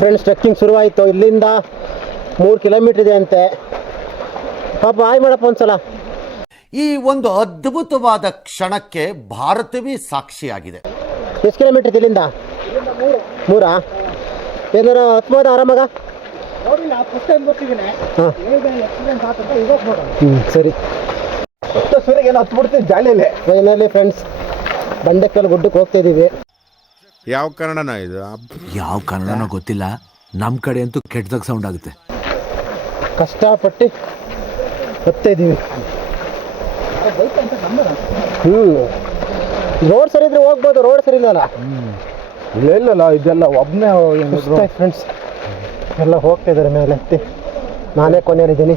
Friends trekking ಶುರುವಾಯಿತು. ಇಲ್ಲಿಂದ ಮೂರು ಕಿಲೋಮೀಟರ್ ಇದೆ ಅಂತೆ. ಪಾಪ ಆಯ್ ಮಾಡಪ್ಪ ಒಂದ್ಸಲ. ಈ ಒಂದು ಅದ್ಭುತವಾದ ಕ್ಷಣಕ್ಕೆ ಭಾರತವೇ ಸಾಕ್ಷಿಯಾಗಿದೆ. ಎಷ್ಟು ಕಿಲೋಮೀಟರ್ ಇದೆ ಇಲ್ಲಿಂದ? ಮೂರಾ? ಏನಾರ ಹತ್ಬೋದ ಆರಾಮಾಗ ಹ್ಞೂ ಸರಿ. ಏನು ಹತ್ತು ಬಿಡ್ತೀನಿ ಜಾಲಿಯಲ್ಲಿ ಫೈನಲಿ ಫ್ರೆಂಡ್ಸ್ ಬಂಡೆಕಲ್ ಗುಡ್ಡಕ್ಕೆ ಹೋಗ್ತಾ ಇದ್ದೀವಿ ಯಾವ ಕನ್ನಡನ ಇದು? ಯಾವ ಕನ್ನಡನೋ ಗೊತ್ತಿಲ್ಲ. ನಮ್ಮ ಕಡೆ ಅಂತೂ ಕೆಟ್ಟದಾಗ ಸೌಂಡ್ ಆಗುತ್ತೆ. ಕಷ್ಟಪಟ್ಟು ಇದ್ದೀವಿ. ಹ್ಞೂ ರೋಡ್ ಸರಿ ಇದ್ರೆ ಹೋಗ್ಬೋದು ರೋಡ್ ಸರಿ ಇಲ್ಲಲ್ಲ. ಇಲ್ಲ ಇಲ್ಲಲ್ಲ ಇದೆಲ್ಲ ಒಬ್ಬನೇ ಫ್ರೆಂಡ್ಸ್ ಎಲ್ಲ ಹೋಗ್ತಾ ಇದ್ದಾರೆ ಮೇಲೆ ಹತ್ತಿ ನಾನೇ ಕೊನೆಯಲ್ಲಿದ್ದೀನಿ.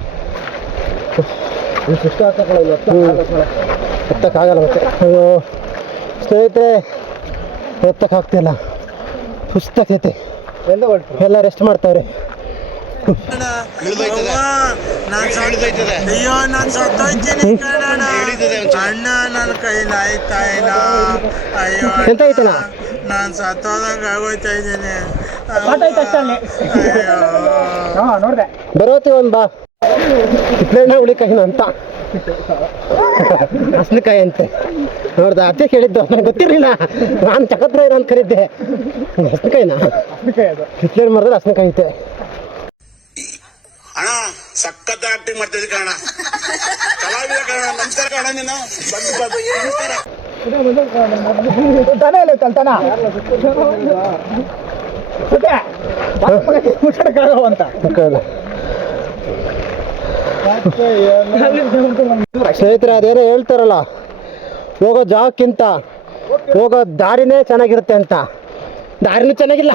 ಸುಸ್ತು ಹತ್ತಕ್ಕಾಗಲ್ಲ ಮತ್ತೆ. ಅಯ್ಯೋ ಸ್ನೇಹಿತರೆ ಎತ್ತಕ್ಕಾಗ್ತಿಲ್ಲ ಸುಸ್ತಾಗ್ತೈತೆ ಎಲ್ಲ ರೆಸ್ಟ್ ಮಾಡ್ತಾವ್ರೆ. ಅಯ್ಯೋ ನಾನು ಸತ್ತೋಯ್ತೀನಿ ಅಣ್ಣ? ನನ್ನ ಕೈ ಇಲ್ಲ ಅಯ್ಯೋ ಎಂತ ಐತಣ್ಣ? ನಾನು ಸತ್ತೋದಂಗ ಆಗೋಯ್ತಾ ಇದ್ದೀನಿ ಬರೋತಿ ಒಂದ್ ಬಾ. ಕಿತ್ಳೆಣ್ಣ ಹುಳಿಕಾಯಿನ ಅಂತ. ಹಸ್ಲಿಕಾಯಿ ಅಂತೆ. ನೋಡ್ದ ಅತ್ತೆ ಕೇಳಿದ್ದು ನನಗೆ ಗೊತ್ತಿರಲಿಲ್ಲ. ನಾನು ಚಕತ್ರ ಇರೋ ಅಂತ ಕರಿದ್ದೆ. ಹಸ್ನಕಾಯಿನ? ಕಿತ್ಳೆ ಮಾಡಿದ್ರೆ ಹಸ್ನಕಾಯಿ ಐತೆ. ಅಣ್ಣ ಸಖತ್ ಆಕ್ಟಿಂಗ್ ಮಾಡ್ತಿದ್ದೆ ಕಣ ಕಲಾವಿದ ಕಣ ನಮಸ್ಕಾರ ಕಣ ನೀನು. ಬಂದು ಬಂದು. ದನ ಇಲ್ಲ ಕಲ್ತಾನ ಅಂತ. ಸ್ನೇಹಿತರೆ ಅದೇನೋ ಹೇಳ್ತಾರಲ್ಲ. ಹೋಗೋ ಜಾಗಕ್ಕಿಂತ ಹೋಗೋ ದಾರಿನೇ ಚೆನ್ನಾಗಿರುತ್ತೆ ಅಂತ. ದಾರಿನೂ ಚೆನ್ನಾಗಿಲ್ಲ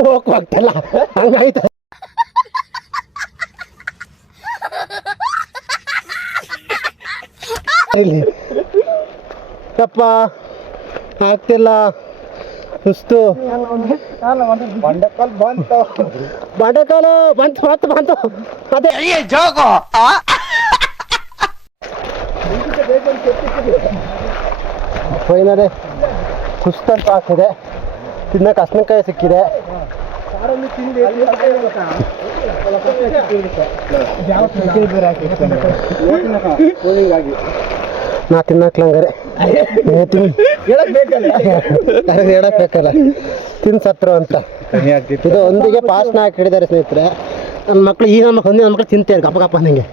ಹೋಗ್ ಹೋಗ್ತಲ್ಲ ಹಂಗಾಯ್ತು. ಇಲ್ಲಿ. ಅಪ್ಪ ಆಗ್ತಿಲ್ಲ. ಸುಸ್ತು. ಬಂಡಕಲ್ ಬಂತು. ಬಂತು ಬಂತು ಬಂತು ಬಂತು. ಅದೇ. ಫೈನಲಿ ಸುಸ್ತಂತ ಆಗ್ತಿದೆ ತಿನ್ನಕ್ಕೆ ಅಸ್ನಕಾಯಿ ಸಿಕ್ಕಿದೆ ನಾ ತಿನ್ನಕ್ಲಂಗಾರೆ ಹಂಗಾರೆ ಹೇಳಕ್ ಬೇಕಲ್ಲ ನನಗೆ ಹೇಳಕ್ ಬೇಕಲ್ಲ ತಿನ್ ಸತ್ರು ಅಂತ ಇದು ಒಂದಿಗೆ ಪಾಸ್ನ ಹಾಕಿ ಹಿಡಿದಾರೆ ಸ್ನೇಹಿತರೆ ನನ್ನ ಮಕ್ಳು ಈಗ ನಮ್ಮ ಹೊಂದಿ ನನ್ನ ಮಕ್ಳು ತಿಂತೇನೆ ಗಪ್ಪ ಗಪ್ಪ ನಂಗೆ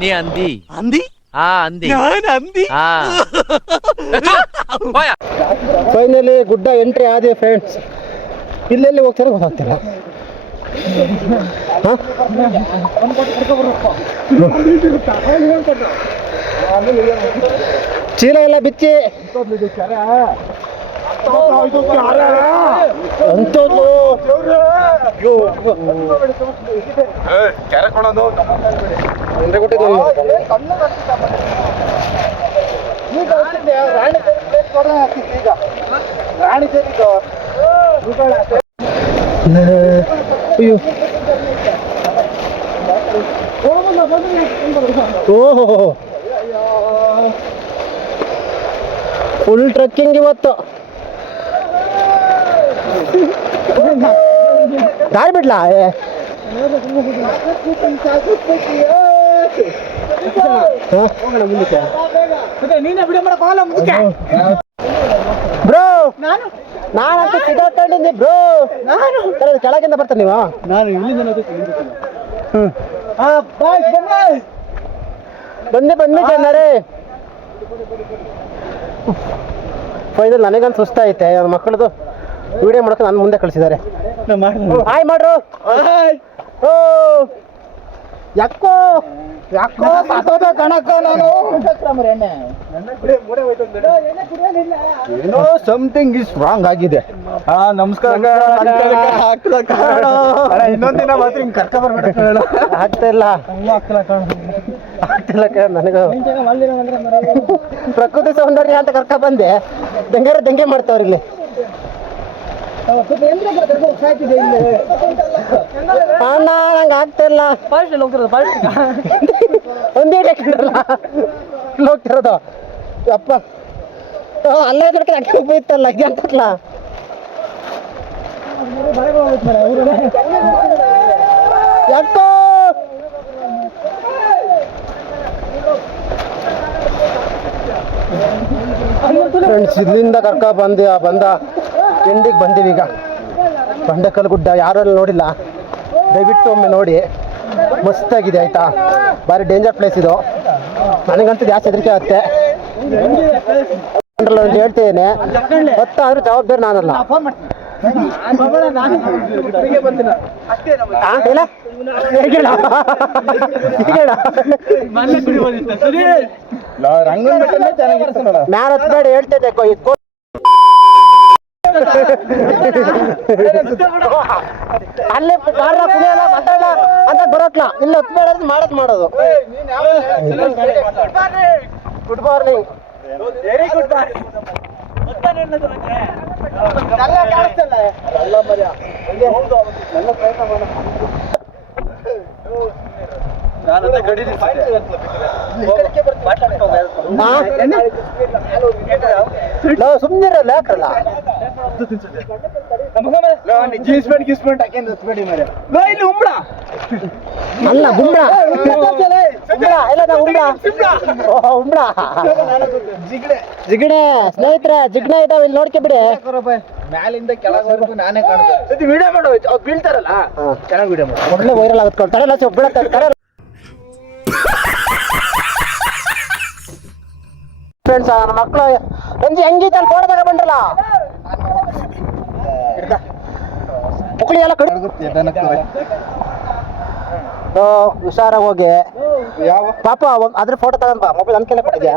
ನೀ ಅಂದಿ ಅಂದಿ ಆ ಅಂದಿ. ಅಂದಿ? ಆ ಫೈನಲಿ ಗುಡ್ಡ ಎಂಟ್ರಿ ಆದೆ ಫ್ರೆಂಡ್ಸ್ ಇಲ್ಲೆಲ್ಲಿ ಹೋಗ್ತಾರೆ ಗೊತ್ತಾಗ್ತಿಲ್ಲ. ಹಾ? ಚೀಲ ಎಲ್ಲ ಬಿಚ್ಚಿ. ಅಯ್ಯೋ ಓಹೋ. ಫುಲ್ ಟ್ರಕ್ಕಿಂಗ್ ಇವತ್ತು. ದಾರಿ ಬಿಡ್ಲಾ? ಬ್ರೋ. ನಾನಂತೂ ಸಿಗಾಕೊಂಡಿದ್ದೆ ಬ್ರೋ. ನಾನು? ಕೆಳಗಿಂದ ಬರ್ತೀನಿ ನೀವು? ನಾನು ಇಲ್ಲಿಂದ ಬಂದೆ ಬನ್ನಿ. ಬನ್ನಿ ಜನರೇ. ಫೈನಲ್ ನನಗಂತ ಸುಸ್ತಾಯ್ತೆ ಐತೆ ಮಕ್ಕಳದು. ವಿಡಿಯೋ ಮಾಡೋಕೆ ನನ್ನ ಮುಂದೆ ಕಳಿಸಿದ್ದಾರೆ. ಹಾಯ್ ಮಾಡ್ರು. ಓ ಯಾಕೋ? ಯಾಕೋ ಸಾಕೋದ ಕಣಕ್ಕ ನಾನು. ಏನೋ ಸಮಥಿಂಗ್ ಇಸ್ ರಾಂಗ್ ಆಗಿದೆ. ಹಾ ನಮಸ್ಕಾರ ಇನ್ನೊಂದಿನ ದಿನ ಮಾತ್ರ ಹಿಂಗ್ ಕರ್ಕ ಬರ್ಬೇಕು ಆಗ್ತಾ ಇಲ್ಲ. ಆಗ್ತಿಲ್ಲ ಕಣ. ನನಗೂ. ಪ್ರಕೃತಿ ಸೌಂದರ್ಯ ಅಂತ ಕರ್ಕ ಬಂದೆ. ದಂಗಾರ ದಂಗೆ ಮಾಡ್ತಾವ್ರಿ ಇಲ್ಲಿ. ಅಣ್ಣ ನಂಗೆ ಆಗ್ತಾ ಇಲ್ಲ ಒಂದೇ ಕಂಡ್ರಲ್ಲ ಇಲ್ಲಿ ಹೋಗ್ತಿರೋದು ಅಪ್ಪ ಅಲ್ಲೇ ದೊಡ್ಡ ಅಕ್ಕಿ ಹೋಯ್ತಲ್ಲ ಎಂತಕ್ಲ ಯಾಕೋ ಫ್ರೆಂಡ್ಸ್ ಇಲ್ಲಿಂದ ಕರ್ಕ ಬಂದು ಬಂದ ಎಂಡಿಗೆ ಬಂದೀವಿ ಈಗ. ಬಂಡೆಕಲ್ ಗುಡ್ಡ ಯಾರಲ್ಲಿ ನೋಡಿಲ್ಲ? ದಯವಿಟ್ಟು ಒಮ್ಮೆ ನೋಡಿ. ಮಸ್ತಾಗಿದೆ ಆಯ್ತಾ? ಭಾರಿ ಡೇಂಜರ್ ಪ್ಲೇಸ್ ಇದು. ನನಗಂತೂ ಜಾಸ್ತಿ ಹೆದರಿಕೆ ಆಗುತ್ತೆ. ಒಂದು ಹೇಳ್ತಿದ್ದೇನೆ ಗೊತ್ತಾದ್ರೂ ಜವಾಬ್ದಾರಿ ನಾನಲ್ಲ. ಮ್ಯಾರತ್ ಬೇಡ ಹೇಗ್ ಹೇಳ? ಹೇಗ್ ಹೇಳ? ರಂಗನ್ ಬೆಟ್ಟನೇ ಚೆನ್ನಾಗಿರ್ತಲ್ಲ ಮ್ಯಾಲ ಹತ್ಬೇಡ ಹೇಳ್ತಿದ್ದೆ ಕೊ- ಇದ್ ಕೊ- ಅಲ್ಲೇ ಕಾರ ಕುಡಿಯಲ್ಲ ಮಾತಾಡಲ್ಲ ಅಂತ ಬರೋಕ್ಲ ಇಲ್ಲ ಹೊತ್ತು ಬೇಡ ಮಾಡೋದು ಮಾಡೋದು. Good morning very good morning ಸುಮ್ಮನಿರಲ್ಲ ಯಾಕಲ್ಲ ಜೀನ್ಸ್ ಪ್ಯಾಂಟ್ ಗಿಸ್ ಪ್ಯಾಂಟ್ ಹಾಕಿ ಹತ್ಬೇಡಿ ಮರೆ ಇಲ್ಲಿ ಉಂಬ್ಳ. ಅಲ್ಲ ಗುಂಬ್ಳ ಉಂಬ್ಳ ಇಲ್ಲ ಜಿಗಡೆ. ಜಿಗಣೆ ಸ್ನೇಹಿತರೆ ಜಿಗಡೆ ಇದಾವೆ ಇಲ್ಲಿ ನೋಡ್ಕೆ ಬಿಡಿ. ಮ್ಯಾಲಿಂದ ಕೆಳಗವರೆಗೂ ನಾನೇ ಕಾಣ್ತೀನಿ. ವಿಡಿಯೋ ಮಾಡೋ ಅವ್ರು ಬೀಳ್ತಾರಲ್ಲ? ಚೆನ್ನಾಗಿ ವಿಡಿಯೋ ಮಾಡಿ. ಮೊದಲೇ ವೈರಲ್ ಆಗುತ್ತೆ ತಡೆಲ್ಲ ಬೀಳತ್ತೆ ತಡೆ ಫ್ರೆಂಡ್ಸ್ ನನ್ನ ಮಕ್ಕಳು ರಂಜಿ ಹೆಂಗೈತೆ ಅಲ್ಲಿ ಫೋಟೋ ತಗೊಂಡ್ ಬಂದ್ರಲ್ಲ? ಪುಕ್ಳಿ ಎಲ್ಲ ಕಡೆ ಓ, ಹುಷಾರಾಗಿ ಹೋಗಿ. ಪಾಪ ಅದ್ರ ಫೋಟೋ ತಗೊಂಡ್ ಬಾ. ಮೊಬೈಲ್ ನನ್ನ ಕೆಲ ಕೊಟ್ಟಿದ್ಯಾ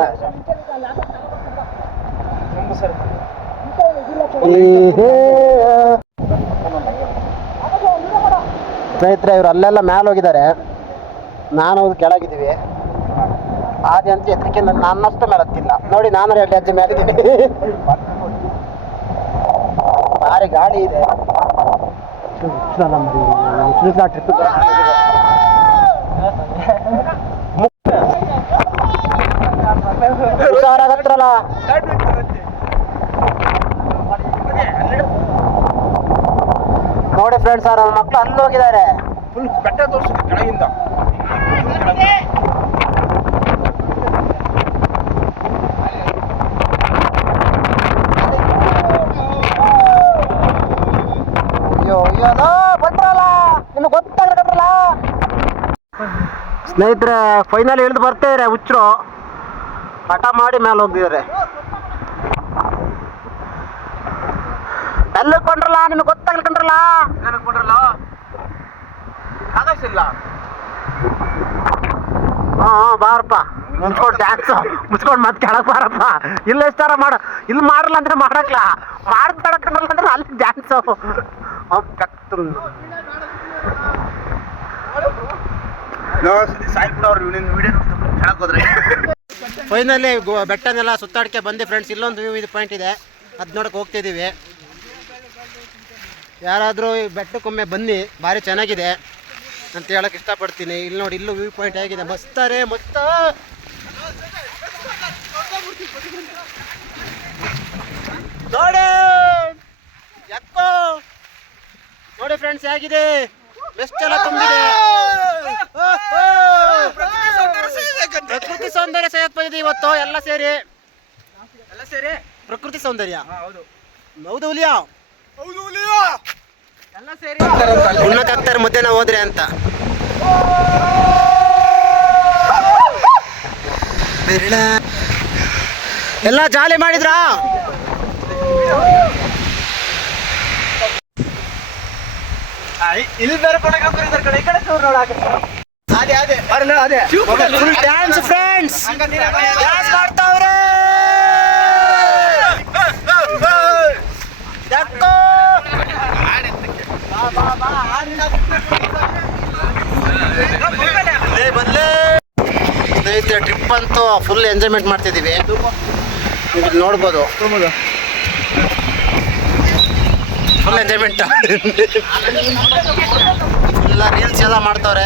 ಸ್ನೇಹಿತರೆ ಇವ್ರು ಅಲ್ಲೆಲ್ಲ ಮ್ಯಾಲ ಹೋಗಿದ್ದಾರೆ. ನಾನು ಹೋಗಿ ಕೆಳಗಿದ್ದೀವಿ. ಆದಿ ಅಂತ ಎದ್ರಿಕೆ ನನ್ನಷ್ಟು ಮೇಲೆ ಹತ್ತಿಲ್ಲ. ನೋಡಿ ನಾನು ಎರಡು ಅಜ್ಜಿ ಮೇಲೆ ಭಾರಿ ಗಾಳಿ ಇದೆ. ನೋಡಿ ಫ್ರೆಂಡ್ಸ್ ಅವ್ರ ಮಕ್ಕಳು ಅಲ್ಲಿ ಹೋಗಿದ್ದಾರೆ ಫುಲ್ ಬೆಟ್ಟ ತೋರಿಸಿದ್ರು ಕೆಳಗಿಂದ ಅಯ್ಯೋ ಅಯ್ಯೋ ಅದೋ ಬಂದ್ರಲ್ಲ ನಿಮಗೆ ಗೊತ್ತಾಗ್ರಲ್ಲ ಸ್ನೇಹಿತರೆ ಫೈನಲ್ ಇಳಿದು ಬರ್ತಿದ್ದಾರೆ ಹುಚ್ಚರು. ಹಠ ಮಾಡಿ ಮೇಲೆ ಹೋಗಿದ್ದಾರೆ. ಎಲ್ಲ ಕೊಂಡ್ರಲ್ಲ? ನಿಮಗೆ ಗೊತ್ತಾಗಲಿ ಕಂಡ್ರಲ್ಲ? ಕೊಂಡ್ರಲ್ಲ? ಹಾ ಹಾ, ಬಾರಪ್ಪ. ಮುಚ್ಕೊಂಡು ಡ್ಯಾನ್ಸ್ ಮುಚ್ಕೊಂಡು ಮತ್ತೆ ಕೆಳಗೆ ಬಾರಪ್ಪ. ಇಲ್ಲ ಎಷ್ಟಾರ ಮಾಡ ಇಲ್ಲಿ ಮಾಡಲ್ಲ ಅಂದ್ರೆ ಮಾಡಕ್ಲ. ಮಾಡ್ದ್ ತಡಕಂಡ್ರಲ್ಲ ಅಂದ್ರೆ ಅಲ್ಲಿ ಡ್ಯಾನ್ಸ್ ಅವ್ ಹೋದ್ರೆ ಫೈನಲಿ ಬೆಟ್ಟನೆಲ್ಲ ಸುತ್ತಾಡ್ಕೆ ಬಂದಿ ಫ್ರೆಂಡ್ಸ್ ಇಲ್ಲೊಂದು ವ್ಯೂ ಇದು ಪಾಯಿಂಟ್ ಇದೆ. ಅದು ನೋಡಕ್ಕೆ ಹೋಗ್ತಿದ್ದೀವಿ ಯಾರಾದರೂ ಈ ಬೆಟ್ಟಕ್ಕೊಮ್ಮೆ ಬನ್ನಿ, ಭಾರಿ ಚೆನ್ನಾಗಿದೆ ಅಂತ ಹೇಳಕ್ಕೆ ಇಷ್ಟಪಡ್ತೀನಿ. ಇಲ್ಲಿ ನೋಡಿ, ಇಲ್ಲೂ ವ್ಯೂ ಪಾಯಿಂಟ್ ಹೇಗಿದೆ. ಮಸ್ತಾರೆ ಮಸ್ತ. ನೋಡಿ! ಫ್ರೆಂಡ್ಸ್ ಹೇಗಿದೆ? ಬೆಸ್ಟ್ ಎಲ್ಲ ತುಂಬಿದೆ. ಪ್ರಕೃತಿ ಸೌಂದರ್ಯ ಬಂದಿದೆ ಇವತ್ತು ಎಲ್ಲ ಸೇರಿ. ಎಲ್ಲ ಸೇರಿ? ಪ್ರಕೃತಿ ಸೌಂದರ್ಯ. ಹೌದು. ಹೌದು ಹುಲಿಯಾ? ಹೌದು ಎಲ್ಲ ಸೇರಿ? ಉಣ್ಣಕ್ ಹಾಕ್ತಾರೆ ಮಧ್ಯಾಹ್ನ ಹೋದ್ರೆ ಅಂತ. ಎಲ್ಲ ಜಾಲಿ ಮಾಡಿದ್ರಾ? ಇಲ್ಲಿ ಬೇರೆ ಬರೀತಾರೆ ಕಡೆ ಈ ಕಡೆ ಚೂರು ನೋಡಾಕ ಅದೇ ಅದೇ. ಬರಲ್ಲ ಅದೇ. ಫುಲ್ ಡ್ಯಾನ್ಸ್ ಫ್ರೆಂಡ್ಸ್ ಡ್ಯಾನ್ಸ್ ಮಾಡ್ತಾವ್ರೆ. ಯಾಕೋ? ಸ್ನೇಹಿತರೆ ಟ್ರಿಪ್ ಅಂತೂ ಫುಲ್ ಎಂಜಾಯ್ಮೆಂಟ್ ಮಾಡ್ತಿದ್ದೀವಿ. ನೋಡ್ಬೋದು. ಫುಲ್ ಎಂಜಾಯ್ಮೆಂಟ್ ಎಲ್ಲ ರೀಲ್ಸ್ ಎಲ್ಲ ಮಾಡ್ತಾವ್ರೆ.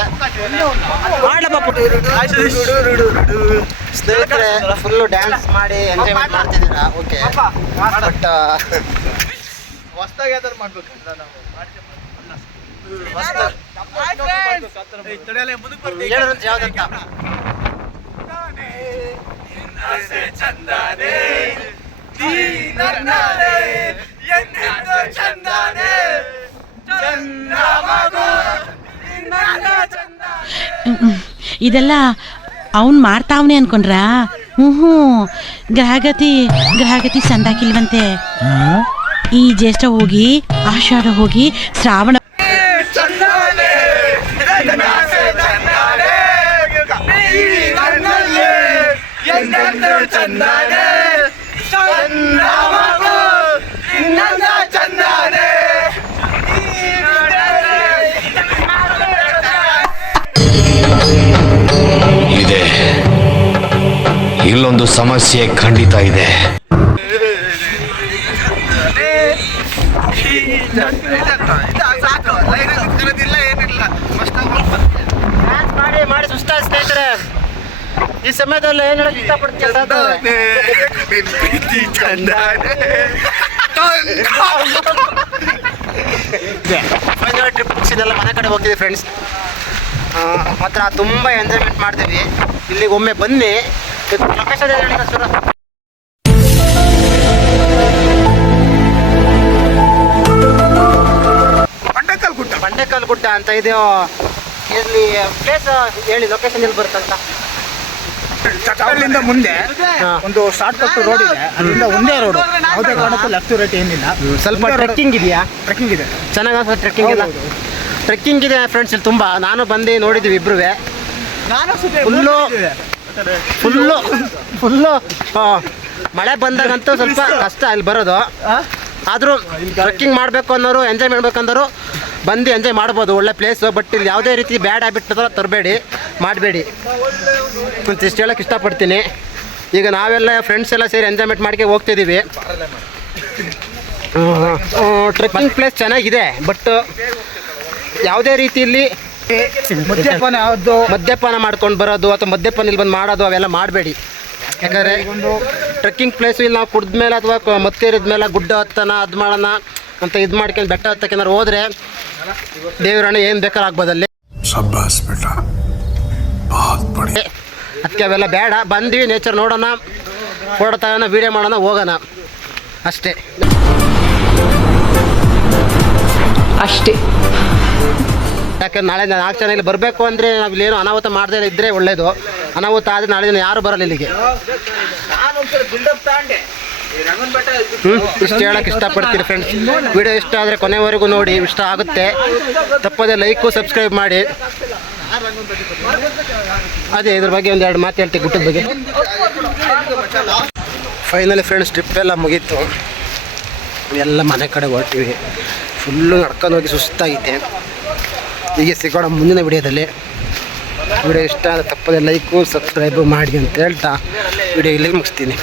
ಸ್ನೇಹಿತರೆ ಫುಲ್ಲು ಡ್ಯಾನ್ಸ್ ಮಾಡಿ ಎಂಜಾಯ್ಮೆಂಟ್ ಮಾಡ್ತಿದ್ದೀರಾ? ಓಕೆ ಬಟ್ ಹೊಸ್ದಾಗಿ ಯಾವ್ದಾರು ಮಾಡ್ಬೇಕಂತ ನಾವು ಹೇಳೋದು ಚಂದನೆ ಇದೆಲ್ಲ ಅವನ್ ಮಾಡ್ತಾವನೆ ಅನ್ಕೊಂಡ್ರ? ಹ್ಞೂ ಗ್ರಹಗತಿ ಗ್ರಹಗತಿ ಸಂದಾಕಿಲ್ವಂತೆ. ಈ ಜ್ಯೇಷ್ಠ ಹೋಗಿ, ಆಷಾಢ ಹೋಗಿ, ಶ್ರಾವಣ ಇದೆ ಇಲ್ಲೊಂದು ಸಮಸ್ಯೆ ಖಂಡಿತ ಇದೆ. ಮಾಡಿ ಮಾಡಿ ಸ್ನೇಹಿತರೆ ಈ ಸಮಯದಲ್ಲಿ ಏನ್ ಹೇಳಕ್ ಟ್ರಿಪ್ ಮುಗಿಸಿದೆಲ್ಲ ಮನೆ ಕಡೆ ಹೋಗ್ತಿದ್ವಿ ಫ್ರೆಂಡ್ಸ್ ಮಾತ್ರ ತುಂಬ ಎಂಜಾಯ್ಮೆಂಟ್ ಮಾಡ್ತೀವಿ. ಇಲ್ಲಿಗೆ ಒಮ್ಮೆ ಬನ್ನಿ. ಬಂಡೆಕಲ್ ಗುಡ್ಡ ಬಂಡೆಕಲ್ ಗುಡ್ಡ ಅಂತ ಇದು. ಇಲ್ಲಿ ಪ್ಲೇಸ್ ಹೇಳಿ ಲೊಕೇಶನ್ ಎಲ್ಲಿ ಬರುತ್ತಂತ ಚಟ್ಟಳ್ಳಿಂದ ಮುಂದೆ ಒಂದು ಶಾರ್ಟ್ ಕಟ್ ರೋಡ್ ಇದೆ. ಅದರಿಂದ ಒಂದೇ ರೋಡ್ ಯಾವುದೇ ಕಾರಣಕ್ಕೂ ಲೆಫ್ಟ್ ರೈಟ್ ಏನಿಲ್ಲ. ಸ್ವಲ್ಪ ಟ್ರೆಕ್ಕಿಂಗ್ ಇದೆಯಾ? ಟ್ರೆಕ್ಕಿಂಗ್ ಇದೆ. ಚೆನ್ನಾಗಿ ಟ್ರೆಕ್ಕಿಂಗ್ ಎಲ್ಲ? ಟ್ರೆಕ್ಕಿಂಗ್ ಇದೆ ಫ್ರೆಂಡ್ಸ್ ಇಲ್ಲಿ ತುಂಬ. ನಾನು ಬಂದು ನೋಡಿದ್ದೀವಿ ಇಬ್ರು ನಾನು ಫುಲ್ಲು ಫುಲ್ಲು ಫುಲ್ಲು ಮಳೆ ಬಂದಾಗಂತೂ ಸ್ವಲ್ಪ ಕಷ್ಟ ಅಲ್ಲಿ ಬರೋದು. ಆದರೂ ಟ್ರೆಕ್ಕಿಂಗ್ ಮಾಡಬೇಕು ಅನ್ನೋರು ಎಂಜಾಯ್ ಮಾಡ್ಬೇಕಂದ್ರು ಬಂದು ಎಂಜಾಯ್ ಮಾಡ್ಬೋದು ಒಳ್ಳೆ ಪ್ಲೇಸು ಬಟ್ ಇಲ್ಲಿ ಯಾವುದೇ ರೀತಿ ಬ್ಯಾಡ್ ಹ್ಯಾಬಿಟ್ ತರಬೇಡಿ ಮಾಡಬೇಡಿ. ಅಂತ ಇಷ್ಟು ಹೇಳಕ್ಕೆ ಇಷ್ಟಪಡ್ತೀನಿ. ಈಗ ನಾವೆಲ್ಲ ಫ್ರೆಂಡ್ಸ್ ಎಲ್ಲ ಸೇರಿ ಎಂಜಾಯ್ಮೆಂಟ್ ಮಾಡ್ಕೆ ಹೋಗ್ತಿದ್ದೀವಿ. ಟ್ರೆಕ್ಕಿಂಗ್ ಪ್ಲೇಸ್ ಚೆನ್ನಾಗಿದೆ ಬಟ್ ಯಾವುದೇ ರೀತಿಯಲ್ಲಿ ಮದ್ಯಪಾನ ಯಾವ್ದು? ಮದ್ಯಪಾನ ಮಾಡ್ಕೊಂಡು ಬರೋದು ಅಥವಾ ಮದ್ಯಪಾನ ಇಲ್ಲಿ ಬಂದು ಮಾಡೋದು ಅವೆಲ್ಲ ಮಾಡಬೇಡಿ. ಯಾಕಂದರೆ ಟ್ರೆಕ್ಕಿಂಗ್ ಪ್ಲೇಸು ಇಲ್ಲಿ ನಾವು ಕುಡಿದ್ಮೇಲೆ ಅಥವಾ ಮತ್ತೆ ಮತ್ತೇರಿದ ಮೇಲೆ ಗುಡ್ಡ ಹತ್ತನ ಅದು ಮಾಡೋಣ ಅಂತ ಇದು ಮಾಡ್ಕೊಂಡು ಬೆಟ್ಟ ಹತ್ತಕ್ಕೆ ಹೋದ್ರೆ ಹೋದರೆ ದೇವರಣ್ಣ ಏನು ಬೇಕಾದ್ರೆ ಆಗ್ಬೋದು ಅಲ್ಲಿ ಅದಕ್ಕೆ ಅವೆಲ್ಲ ಬೇಡ. ಬಂದ್ವಿ ನೇಚರ್ ನೋಡೋಣ. ಓಡತಾನ ವೀಡಿಯೋ ಮಾಡೋಣ ಹೋಗೋಣ. ಅಷ್ಟೇ. ಅಷ್ಟೇ. ಯಾಕಂದ್ರೆ ನಾಳೆ ನಾಲ್ಕು ಜನ ಇಲ್ಲಿ ಬರಬೇಕು ಅಂದರೆ ನಾವು ಇಲ್ಲೇನು ಅನಾಹುತ ಮಾಡದೇ ಇದ್ದರೆ ಒಳ್ಳೇದು. ಅನಾಹುತ ಆದರೆ ನಾಳೆ ದಿನ ಯಾರು ಬರಲ್ಲ ಇಲ್ಲಿಗೆ. ಇಷ್ಟು ಹೇಳಕ್ಕೆ ಇಷ್ಟಪಡ್ತೀನಿ ಫ್ರೆಂಡ್ಸ್ ವಿಡಿಯೋ ಇಷ್ಟ ಆದರೆ ಕೊನೆವರೆಗೂ ನೋಡಿ, ಇಷ್ಟ ಆಗುತ್ತೆ. ತಪ್ಪದೆ ಲೈಕು ಸಬ್ಸ್ಕ್ರೈಬ್ ಮಾಡಿ. ಅದೇ ಇದ್ರ ಬಗ್ಗೆ ಒಂದು ಎರಡು ಮಾತು ಹೇಳ್ತೀವಿ ಗುಟ್ಟದ ಬಗ್ಗೆ. ಫೈನಲಿ ಫ್ರೆಂಡ್ಸ್ ಟ್ರಿಪ್ ಎಲ್ಲ ಮುಗೀತು. ಎಲ್ಲ ಮನೆ ಕಡೆ ಹೊರಟಿವಿ. ಫುಲ್ಲು ನಡ್ಕೊಂಡು ಹೋಗಿ ಸುಸ್ತಾಗೈತೆ ಹೀಗೆ ಸಿಗೋಣ ಮುಂದಿನ ವಿಡಿಯೋದಲ್ಲಿ. ವಿಡಿಯೋ ಇಷ್ಟ ತಪ್ಪದೆ ಲೈಕು ಸಬ್ಸ್ಕ್ರೈಬು ಮಾಡಿ ಅಂತ ಹೇಳ್ತಾ, ವಿಡಿಯೋ ಇಲ್ಲಿಗೆ ಮುಗಿಸ್ತೀನಿ.